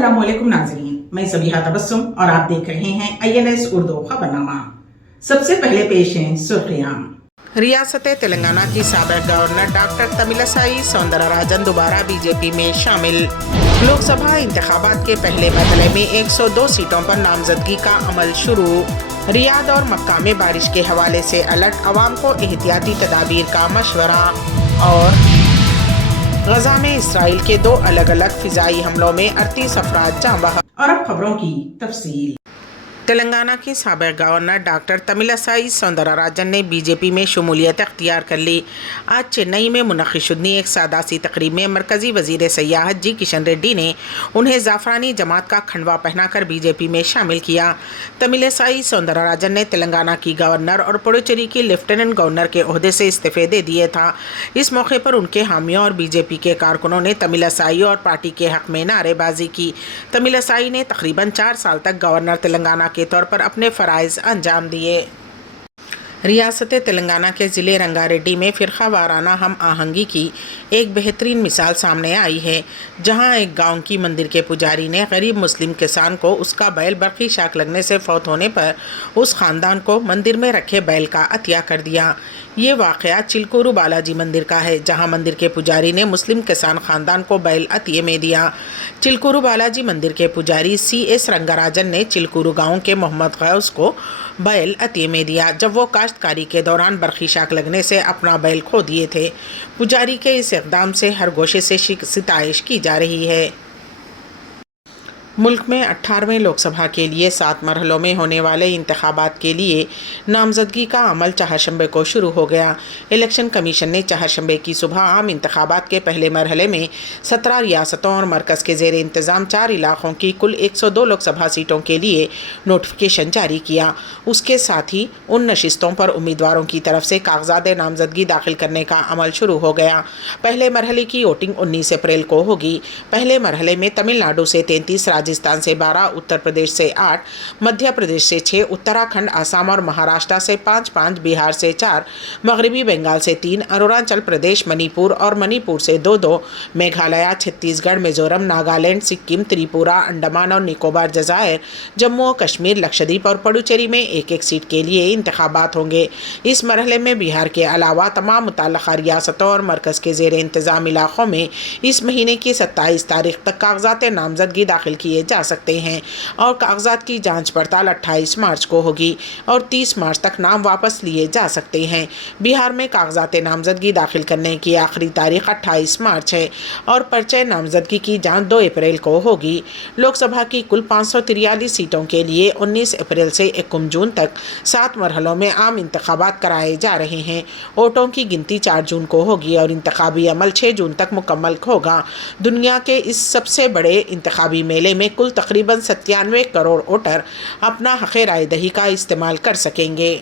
अस्सलाम वालेकुम नाज़रीन, मैं ज़बीहा तबस्सुम और आप देख रहे हैं INS उर्दू खबरनामा। सबसे पहले पेश हैं सुर्खियां। रियासत तेलंगाना की साबिक़ गवर्नर डॉक्टर तमिलिसाई सौंदरराजन दोबारा बीजेपी में शामिल। लोकसभा इंतखाबात के पहले मरहले में 102 सीटों पर नामजदगी का अमल शुरू। रियाद और मक्का में बारिश के हवाले से अलर्ट, अवाम को एहतियाती तदाबीर का मशवरा। और गजा में इसराइल के 2 अलग अलग फिजाई हमलों में 38 अफराद जाँ बहक। और अब खबरों की तफसील। तेलंगाना के साबिक़ गवर्नर डॉक्टर तमिलिसाई सौंदरराजन ने बीजेपी में शमूलियत अख्तियार कर ली। आज चेन्नई में मुनक़िद शुदनी एक सादासी तकरीब में मरकज़ी वज़ीर सयाहत जी किशन रेड्डी ने उन्हें ज़ाफ़रानी जमात का खंडवा पहनाकर बीजेपी में शामिल किया। तमिलिसाई सौंदरराजन ने तेलंगाना की गवर्नर और पुडुचेरी की लेफ्टिनेंट गवर्नर के ओहदे से इस्तीफ़े दे दिए था। इस मौके पर उनके हामियों और बीजेपी के कारकुनों ने तमिलिसाई और पार्टी के हक़ में नारेबाजी की। तमिलिसाई ने तकरीबन 4 साल तक गवर्नर तेलंगाना के तौर पर अपने फ़राइज़ अंजाम दिए। रियासत तेलंगाना के ज़िले रंगारेड्डी में फ़िरक़ा वाराना हम आहंगी की एक बेहतरीन मिसाल सामने आई है, जहां एक गांव की मंदिर के पुजारी ने गरीब मुस्लिम किसान को उसका बैल बरक़ी शाख लगने से फौत होने पर उस ख़ानदान को मंदिर में रखे बैल का अतिया कर दिया। ये वाक़या चिलकूरू बालाजी मंदिर का है, जहां मंदिर के पुजारी ने मुस्लिम किसान ख़ानदान को बैल अतिये में दिया। चिलकूरू बालाजी मंदिर के पुजारी CS रंगराजन ने चिलकूरू गाँव के मोहम्मद गौस को बैल अतिये में दिया, जब वो काश्तकारी के दौरान बरक़ी शाख लगने से अपना बैल खो दिए थे। पुजारी के इस इक़दाम से हर गोशे से सिताइश की जा रही है। मुल्क में 18वें लोकसभा के लिए 7 मरहलों में होने वाले इंतखाबात के लिए नामजदगी का अमल चहारशंबे को शुरू हो गया। इलेक्शन कमीशन ने चहारशंबे की सुबह आम इंतखाबात के पहले मरहले में 17 रियासतों और मरकज़ के ज़ेर इंतज़ाम 4 इलाक़ों की कुल 102 लोकसभा सीटों के लिए नोटिफिकेशन जारी किया। उसके साथ ही उन नशिस्तों पर उम्मीदवारों की तरफ से कागजात नामजदगी दाखिल करने का अमल शुरू हो गया। पहले मरहले की वोटिंग 19 अप्रैल को होगी। पहले मरहले में तमिलनाडु से 33, राजस्थान से 12, उत्तर प्रदेश से 8, मध्य प्रदेश से 6, उत्तराखंड, असम और महाराष्ट्र से 5, बिहार से 4, मगरबी बंगाल से 3, अरुणाचल प्रदेश, मणिपुर और मणिपुर से 2, मेघालय, छत्तीसगढ़, मिजोरम, नागालैंड, सिक्किम, त्रिपुरा, अंडमान और निकोबार जज़ायर, जम्मू और कश्मीर, लक्षद्वीप और पुडुचेरी में 1-1 सीट के लिए इंतखाबात होंगे। इस मरहले में बिहार के अलावा तमाम मुतल्लिक़ा रियासतों और मरकज़ के ज़ेर इंतज़ाम इलाक़ों में इस महीने की 27 तारीख तक कागजात नामजदगी दाखिल किए जा सकते हैं और कागजात की जांच पड़ताल 28 मार्च को होगी और 30 मार्च तक नाम वापस लिए जा सकते हैं। बिहार में कागजात नामजदगी दाखिल करने की आखिरी तारीख 28 मार्च है और पर्चे नामजदगी की जांच 2 अप्रैल को होगी। लोकसभा की कुल 543 सीटों के लिए 19 अप्रैल से 1 जून तक 7 मरहलों में आम इंतखाबात कराए जा रहे हैं। वोटों की गिनती 4 जून को होगी और इंतखाबी अमल 6 जून तक मुकम्मल होगा। दुनिया के इस सबसे बड़े इंतखाबी मेले में कुल तकरीबन 97 करोड़ वोटर अपना हक़ राय दही का इस्तेमाल कर सकेंगे।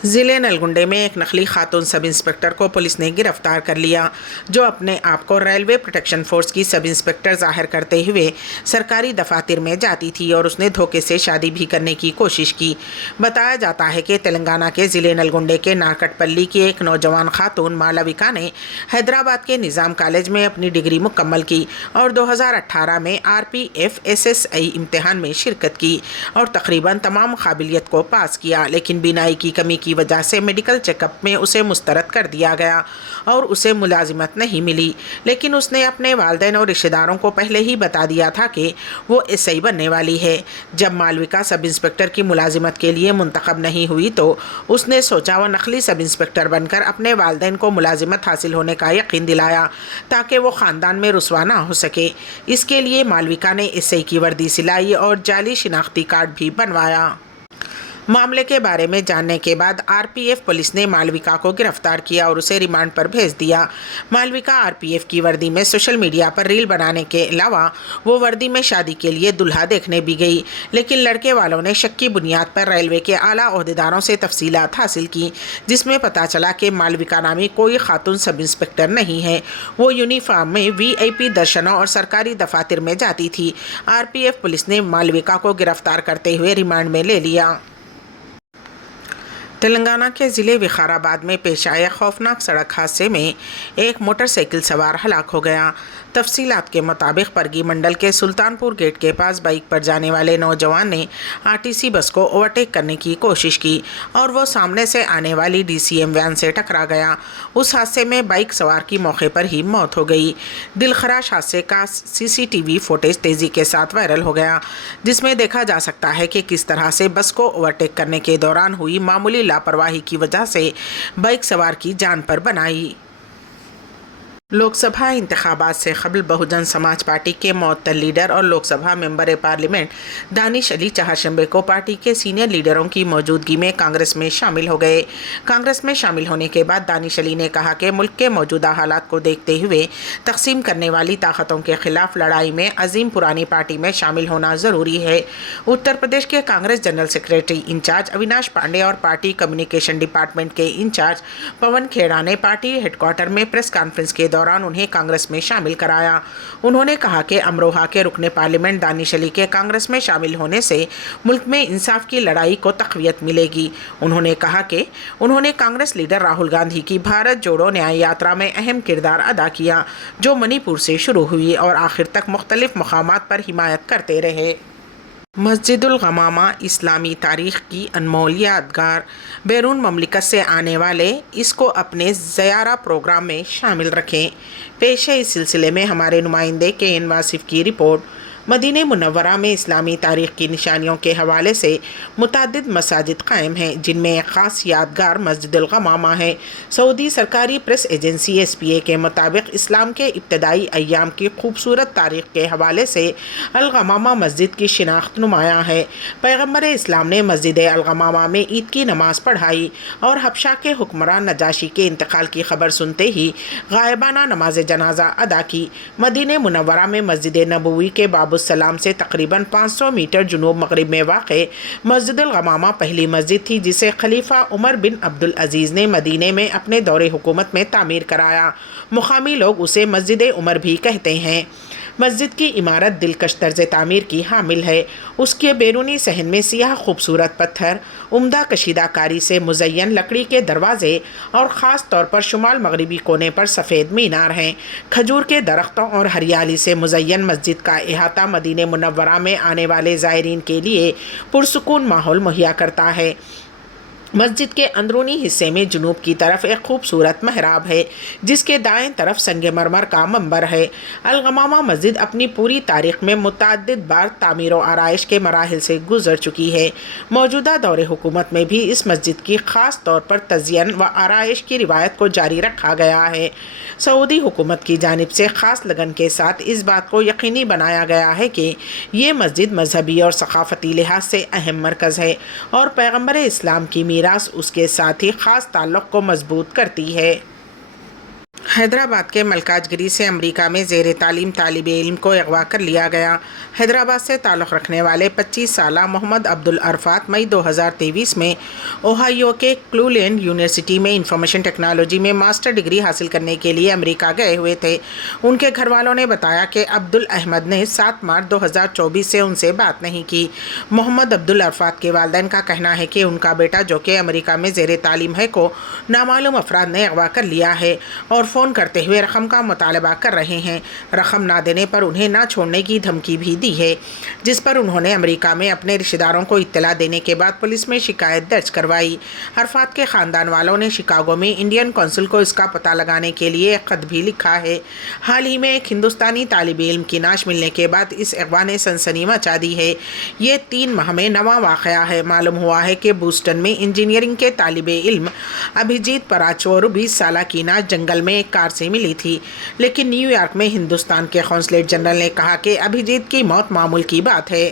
ज़िले नलगुंडे में एक नकली खातून सब इंस्पेक्टर को पुलिस ने गिरफ्तार कर लिया, जो अपने आप को रेलवे प्रोटेक्शन फोर्स की सब इंस्पेक्टर जाहिर करते हुए सरकारी दफातर में जाती थी और उसने धोखे से शादी भी करने की कोशिश की। बताया जाता है कि तेलंगाना के ज़िले नलगुंडे के नारकटपल्ली की एक नौजवान खातून मालविका ने हैदराबाद के निज़ाम कॉलेज में अपनी डिग्री मुकम्मल की और 2018 में RPF SSI इम्तिहान में शिरकत की और तकरीबन तमाम काबिलियत को पास किया, लेकिन बीनाई की कमी की वजह से मेडिकल चेकअप में उसे मुस्तरद कर दिया गया और उसे मुलाजिमत नहीं मिली। लेकिन उसने अपने वालिदैन और रिश्तेदारों को पहले ही बता दिया था कि वो SI बनने वाली है। जब मालविका सब इंस्पेक्टर की मुलाजिमत के लिए मुंतखब नहीं हुई तो उसने सोचा वो नकली सब इंस्पेक्टर बनकर अपने वालिदैन को मुलाजिमत हासिल होने का यकीन दिलाया ताकि वो ख़ानदान में रुसवा ना हो सके। इसके लिए मालविका ने SI की वर्दी सिलाई और जाली शिनाख्ती कार्ड भी बनवाया। मामले के बारे में जानने के बाद RPF पुलिस ने मालविका को गिरफ्तार किया और उसे रिमांड पर भेज दिया। मालविका RPF की वर्दी में सोशल मीडिया पर रील बनाने के अलावा वो वर्दी में शादी के लिए दुल्हा देखने भी गई, लेकिन लड़के वालों ने शक की बुनियाद पर रेलवे के आला ओहदेदारों से तफसीलात हासिल की, जिसमें पता चला कि मालविका नामी कोई खातून सब इंस्पेक्टर नहीं है। वो यूनिफॉर्म में VIP दर्शनों और सरकारी दफातर में जाती थी। RPF पुलिस ने मालविका को गिरफ्तार करते हुए रिमांड में ले लिया। तेलंगाना के ज़िले विकाराबाद में पेश आए खौफनाक सड़क हादसे में एक मोटरसाइकिल सवार हलाक हो गया। तफसीलात के मुताबिक परगी मंडल के सुल्तानपुर गेट के पास बाइक पर जाने वाले नौजवान ने आरटीसी बस को ओवरटेक करने की कोशिश की और वो सामने से आने वाली डीसीएम वैन से टकरा गया। उस हादसे में बाइक सवार की मौके पर ही मौत हो गई। दिलखराश हादसे का सीसीटीवी फुटेज तेजी के साथ वायरल हो गया, जिसमें देखा जा सकता है कि किस तरह से बस को ओवरटेक करने के दौरान हुई मामूली लापरवाही की वजह से बाइक सवार की जान पर बन आई। लोकसभा इंतखाबात से कबल बहुजन समाज पार्टी के मुअत्तल लीडर और लोकसभा मेंबर पार्लियामेंट दानिश अली चहारशंबे को पार्टी के सीनियर लीडरों की मौजूदगी में कांग्रेस में शामिल हो गए। कांग्रेस में शामिल होने के बाद दानिश अली ने कहा कि मुल्क के मौजूदा हालात को देखते हुए तकसीम करने वाली ताकतों के खिलाफ लड़ाई में अजीम पुरानी पार्टी में शामिल होना ज़रूरी है। उत्तर प्रदेश के Congress general secretary incharge Avinash Pande और पार्टी कम्युनिकेशन डिपार्टमेंट के इंचार्ज पवन खेड़ा ने पार्टी हेडक्वार्टर में प्रेस कॉन्फ्रेंस के दौरान उन्हें कांग्रेस में शामिल कराया। उन्होंने कहा कि अमरोहा के रुकने पार्लियामेंट दानिश अली के कांग्रेस में शामिल होने से मुल्क में इंसाफ की लड़ाई को तक़वियत मिलेगी। उन्होंने कहा कि उन्होंने कांग्रेस लीडर राहुल गांधी की भारत जोड़ो न्याय यात्रा में अहम किरदार अदा किया, जो मणिपुर से शुरू हुई और आखिर तक मुख्तलिफ मकामात पर हिमायत करते रहे। मस्जिदुल गमामा इस्लामी तारीख़ की अनमोल यादगार, बैरून ममलिकत से आने वाले इसको अपने ज़ियारा प्रोग्राम में शामिल रखें। पेश है इस सिलसिले में हमारे नुमाइंदे के एन वासिफ़ की रिपोर्ट। मदीने मुनव्वरा में इस्लामी तारीख़ की निशानियों के हवाले से मुतअद्दिद मसाजिद कायम हैं, जिनमें एक ख़ास यादगार मस्जिदुल गमामा है। सऊदी सरकारी प्रेस एजेंसी SPA के मुताबिक इस्लाम के इब्तदाई अय्याम की खूबसूरत तारीख़ के हवाले से अल-गमामा मस्जिद की शिनाख्त नुमायाँ है। पैगम्बर इस्लाम ने मस्जिद अल-गमामा में ईद की नमाज़ पढ़ाई और हबशा के हुक्मरान नजाशी के इंतकाल की खबर सुनते ही गायबाना नमाज जनाजा अदा की। मदीने मुनव्वरा में मस्जिद नबवी के बाबू सलाम से तकरीबन 500 मीटर जुनूब मगरिब में वाक़े मस्जिदुल गमामा पहली मस्जिद थी जिसे खलीफा उमर बिन अब्दुल अजीज़ ने मदीने में अपने दौरे हुकूमत में तामीर कराया। मुकामी लोग उसे मस्जिद उमर भी कहते हैं। मस्जिद की इमारत दिलकश तर्ज तामीर की हामिल है। उसके बैरूनी सहन में सियाह खूबसूरत पत्थर, उम्दा कशीदाकारी से मुज़य्यन लकड़ी के दरवाजे और ख़ास तौर पर शुमाल मगरिबी कोने पर सफ़ेद मीनार हैं। खजूर के दरख्तों और हरियाली से मुज़य्यन मस्जिद का अहाता मदीने मुनव्वरा में आने वाले ज़ायरीन के लिए पुरसुकून माहौल मुहैया करता है। मस्जिद के अंदरूनी हिस्से में जुनूब की तरफ एक खूबसूरत महराब है, जिसके दाएं तरफ संगमरमर का मंबर है। अल-गमामा मस्जिद अपनी पूरी तारीख़ में मुतअद्दिद बार तामीर व आराइश के मराहिल से गुजर चुकी है। मौजूदा दौरे हुकूमत में भी इस मस्जिद की ख़ास तौर पर तज़यन व आराइश की रिवायत को जारी रखा गया है। सऊदी हुकूमत की जानिब से ख़ास लगन के साथ इस बात को यकीनी बनाया गया है कि ये मस्जिद मजहबी और सकाफ़ती लिहाज से अहम मरकज़ है और पैगम्बर इस्लाम की मीरास उसके साथ ही ख़ास ताल्लुक़ को मजबूत करती है। हैदराबाद के मलकाजगिरी से अमेरिका में ज़ेर तालीम तालिब इल्म को अगवा कर लिया गया। हैदराबाद से ताल्लुक़ रखने वाले 25 साला मोहम्मद अब्दुल अरफात मई 2023 में ओहायो के क्लूलैंड यूनिवर्सिटी में इंफॉर्मेशन टेक्नोलॉजी में मास्टर डिग्री हासिल करने के लिए अमेरिका गए हुए थे। उनके घर वालों ने बताया कि अब्दुल अहमद ने 7 मार्च 2024 से उनसे बात नहीं की। मोहम्मद अब्दुल अरफात के वालिदैन का कहना है कि उनका बेटा, जो कि अमेरिका में ज़ेर तालीम है, को नामालूम अफराद ने अगवा कर लिया है और फ़ोन करते हुए रकम का मुतालबा कर रहे हैं। रकम ना देने पर उन्हें ना छोड़ने की धमकी भी दी है, जिस पर उन्होंने अमेरिका में अपने रिश्तेदारों को इत्तला देने के बाद पुलिस में शिकायत दर्ज करवाई। अरफात के ख़ानदान वालों ने शिकागो में इंडियन कौंसिल को इसका पता लगाने के लिए एक ख़त भी लिखा है। हाल ही में एक हिंदुस्तानी तालिब इल्म की नाश मिलने के बाद इस अगवा ने सनसनी मचा दी है। ये 3 माह में नवा वाक़या है। मालूम हुआ है कि बूस्टन में इंजीनियरिंग के तालिब इल्म अभिजीत पराचोर 20 साल की नाश जंगल में एक कार से मिली थी, लेकिन न्यूयॉर्क में हिंदुस्तान के कौंसलेट जनरल ने कहा कि अभिजीत की मौत मामूल की बात है।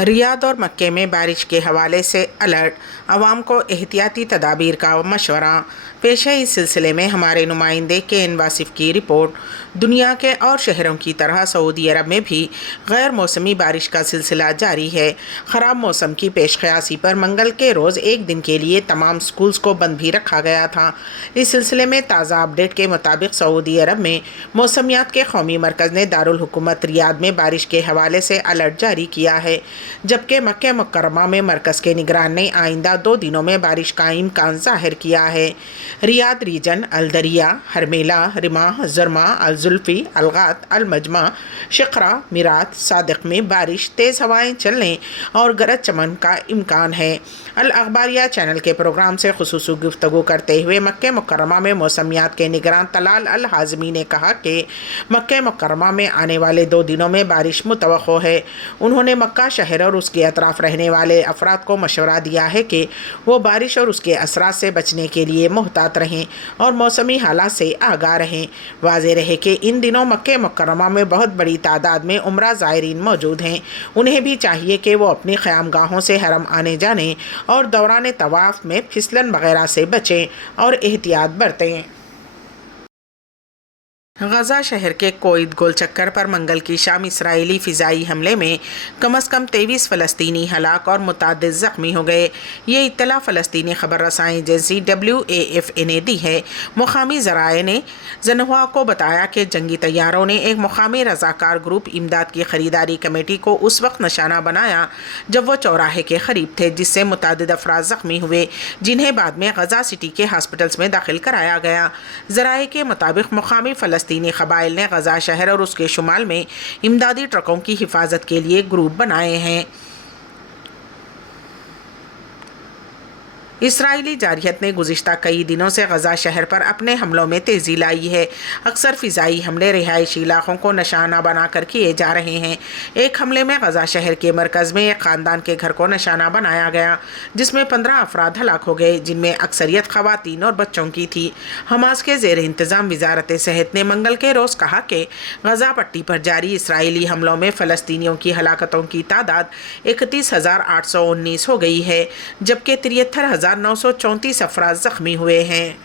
रियाद और मक्के में बारिश के हवाले से अलर्ट, अवाम को एहतियाती तदाबीर का मशवरा। पेश है इस सिलसिले में हमारे नुमाइंदे के एन वासिफ़ की रिपोर्ट। दुनिया के और शहरों की तरह सऊदी अरब में भी गैर मौसमी बारिश का सिलसिला जारी है। ख़राब मौसम की पेशकयासी पर मंगल के रोज़ एक दिन के लिए तमाम स्कूल्स को बंद भी रखा गया था। इस सिलसिले में ताज़ा अपडेट के मुताबिक सऊदी अरब में मौसमियात के कौमी मरकज़ ने दारुल हुकूमत रियाद में बारिश के हवाले से अलर्ट जारी किया है, जबकि मक्के मुकर्रमा में मरकज़ के निगरान ने आइंदा 2 दिनों में बारिश का इम्कान ज़ाहिर किया है। रियाद रीजन, अलदरिया, हरमेला, रिमाह, जरमा, अलजुल्फी, अलगात, अलमजमा, शिकरा, मिरात, सादिक में बारिश, तेज़ हवाएं चलने और गरज चमन का इम्कान है। अल अखबारिया चैनल के प्रोग्राम से खुसूसी गुफ्तगू करते हुए मक्के मुकर्रमा में मौसमियात के निगरान तलाल अल हाज़मी ने कहा कि मक्के मुकर्रमा में आने वाले 2 दिनों में बारिश मुतवक्को है। उन्होंने मक्का शहर और उसके अतराफ़ रहने वाले अफराद को मशवरा दिया है कि वो बारिश और उसके असरात से बचने के लिए मुहतात रहें और मौसमी हालात से आगाह रहें। वाज़ेह रहे कि इन दिनों मक्के मुकर्रमा में बहुत बड़ी तादाद में उम्रा ज़ायरीन मौजूद हैं। उन्हें भी चाहिए कि वो अपनी क़यामगाहों से हरम आने जाने और दौरान तवाफ़ में फिसलन वगैरह से बचें और एहतियात बरतें। गज़ा शहर के कोइद गोल चक्कर पर मंगल की शाम इसराइली फ़िज़ाई हमले में कम अज़ कम 23 फ़लस्तीनी हलाक और मुतअद्दिद ज़ख्मी हो गए। ये इत्तला फ़लस्तीनी ख़बर रसाई एजेंसी WAFA ने दी है। मुक़ामी ज़राए ने ज़नहुआ को बताया कि जंगी तैयारों ने एक मुक़ामी रज़ाकार ग्रुप इमदाद की ख़रीदारी कमेटी को उस वक्त निशाना बनाया जब वो चौराहे के क़रीब थे, जिससे मुतअद्दिद अफ़राद ज़ख्मी हुए, जिन्हें बाद में गज़ा सिटी के हॉस्पिटल्स में दाखिल कराया गया। ज़राए के मुताबिक मुक़ामी फ़लस्तीनी क़बाइल ने गज़ा शहर और उसके शुमाल में इमदादी ट्रकों की हिफाजत के लिए ग्रुप बनाए हैं। इसराइली जारहियत ने गुज़िश्ता कई दिनों से गज़ा शहर पर अपने हमलों में तेज़ी लाई है। अक्सर फ़िज़ाई हमले रिहायशी इलाक़ों को निशाना बनाकर किए जा रहे हैं। एक हमले में गज़ा शहर के मरकज़ में एक ख़ानदान के घर को निशाना बनाया गया, जिसमें 15 अफराद हलाक हो गए, जिनमें अक्सरियत ख़वातीन और बच्चों की थी। हमास के ज़ेर इंतज़ाम वज़ारत सेहत ने मंगल के रोज़ कहा कि गज़ा पट्टी पर जारी इसराइली हमलों में फ़लस्तीनियों की हलाकतों की तादाद 31,819 हो गई है, जबकि 73,934 अफराद ज़ख्मी हुए हैं।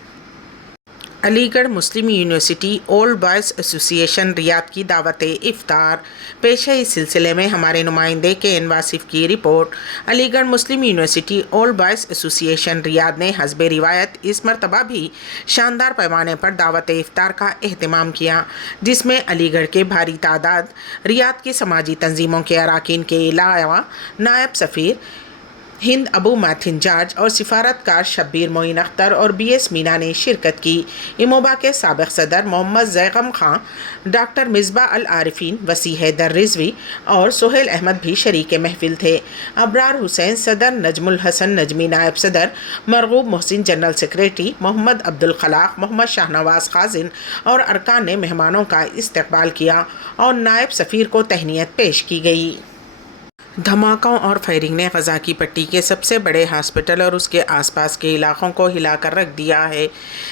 Aligarh Muslim university old boys association Riyadh की दावत इफ्तार पेश है। इस सिलसिले में हमारे नुमाइंदे KN वासिफ़ की report. Aligarh Muslim university old boys association Riyadh ने हस्ब रिवायत इस मरतबा भी शानदार पैमाने पर दावत इफ्तार का एहतमाम किया, जिसमें अलीगढ़ के भारी तादाद रियाद की समाजी तंजीमों के अरकान के अलावा नायब सफ़ीर हिंद अबू मैथिन जॉर्ज और सिफारतकार शब्बीर मोइन अख्तर और BS मीना ने शिरकत की। इमोबा के साबिक़ सदर मोहम्मद ज़ैगम खां, डॉक्टर मिसबा अल आरिफीन, वसी हैदर रिजवी और सोहेल अहमद भी शरीक महफिल थे। अबरार हुसैन सदर, नजमुल हसन नजमी नायब सदर, मरगूब मोहसिन जनरल सेक्रेटरी, मोहम्मद अब्दुल खलाक, मोहम्मद शाहनवाज खाजिन और अरकान ने मेहमानों का इस्तकबाल किया और नायब सफ़ीर को तहनीत पेश की गई। धमाकों और फायरिंग ने गज़ा की पट्टी के सबसे बड़े हॉस्पिटल और उसके आसपास के इलाकों को हिलाकर रख दिया है।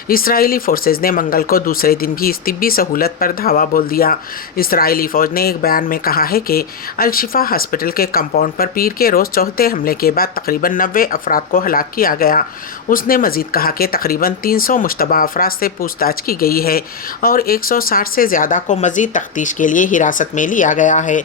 इसराइली फ़ोर्सेज़ ने मंगल को दूसरे दिन भी इस तिब्बी सहूलत पर धावा बोल दिया। इसराइली फ़ौज ने एक बयान में कहा है कि अल-शिफा हॉस्पिटल के कंपाउंड पर पीर के रोज़ चौथे हमले के बाद तकरीबन 90 अफराद को हलाक किया गया। उसने मज़ीद कहा कि तकरीबन 300 मुश्तबा अफराद से पूछताछ की गई है और 160 से ज़्यादा को मज़ीद तफ्तीश के लिए हिरासत में लिया गया है।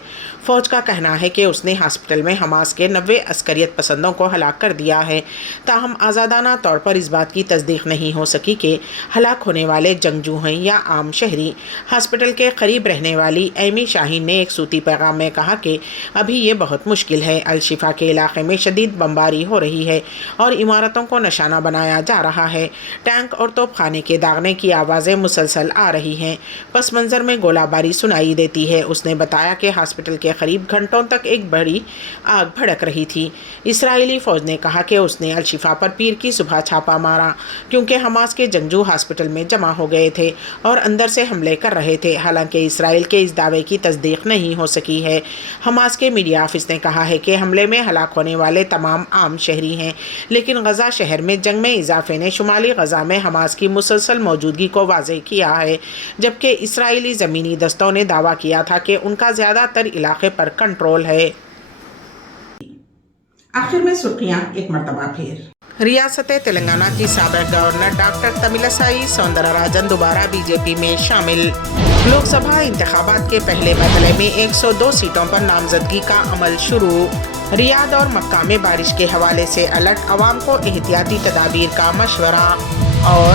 फ़ौज का कहना है कि उसने हॉस्पिटल में हमास के 90 अस्करियत पसंदों को हलाक कर दिया है। ताहम आज़ादाना तौर पर इस बात की तस्दीक नहीं हो सकी कि हलाक होने वाले जंगजू हैं या आम शहरी। हॉस्पिटल के करीब रहने वाली एमी शाहीन ने एक सूती पैगाम में कहा कि अभी ये बहुत मुश्किल है। अल-शिफा के इलाके में शदीद बमबारी हो रही है और इमारतों को निशाना बनाया जा रहा है। टैंक और तोपखाने के दागने की आवाज़ें मुसलसल आ रही हैं। पस मंज़र में गोलाबारी सुनाई देती है। उसने बताया कि हॉस्पिटल के करीब घंटों तक एक बड़ी आग भड़क रही थी। इसराइली फ़ौज ने कहा कि उसने अल-शिफा पर पीर की सुबह छापा मारा क्योंकि हमास के जंगजू हॉस्पिटल में जमा हो गए थे और अंदर से हमले कर रहे थे। हालांकि इसराइल के इस दावे की तस्दीक नहीं हो सकी है। हमास के मीडिया ऑफिस ने कहा है कि हमले में हलाक होने वाले तमाम आम शहरी हैं, लेकिन गज़ा शहर में जंग में इजाफे ने शुमाली गज़ा में हमास की मुसलसल मौजूदगी को वाज़ेह किया है, जबकि इसराइली ज़मीनी दस्तों ने दावा किया था कि उनका ज़्यादातर इलाके पर कंट्रोल है। आखिर में सुर्खियां एक मरतबा फिर। रियासत तेलंगाना की साबिक़ गवर्नर डॉक्टर तमिलसाई सौंदरराजन दोबारा बीजेपी में शामिल। लोकसभा इंतखाबात के पहले मरहले में 102 सीटों पर नामजदगी का अमल शुरू। रियाद और मक्का में बारिश के हवाले से अलर्ट, अवाम को एहतियाती तदाबीर का मशवरा। और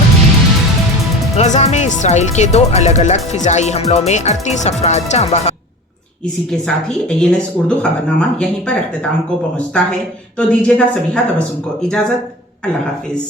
गज़ा में इसराइल के 2 अलग अलग फ़िज़ाई हमलों में 38 अफराद जाँ बहक। इसी के साथ ही ANS उर्दू खबरनामा यहीं पर अख्तिताम को पहुंचता है। तो दीजिएगा सबीहा तबस्सुम को इजाजत। अल्लाह हाफिज।